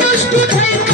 দুষ্টু ঠেকা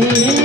जी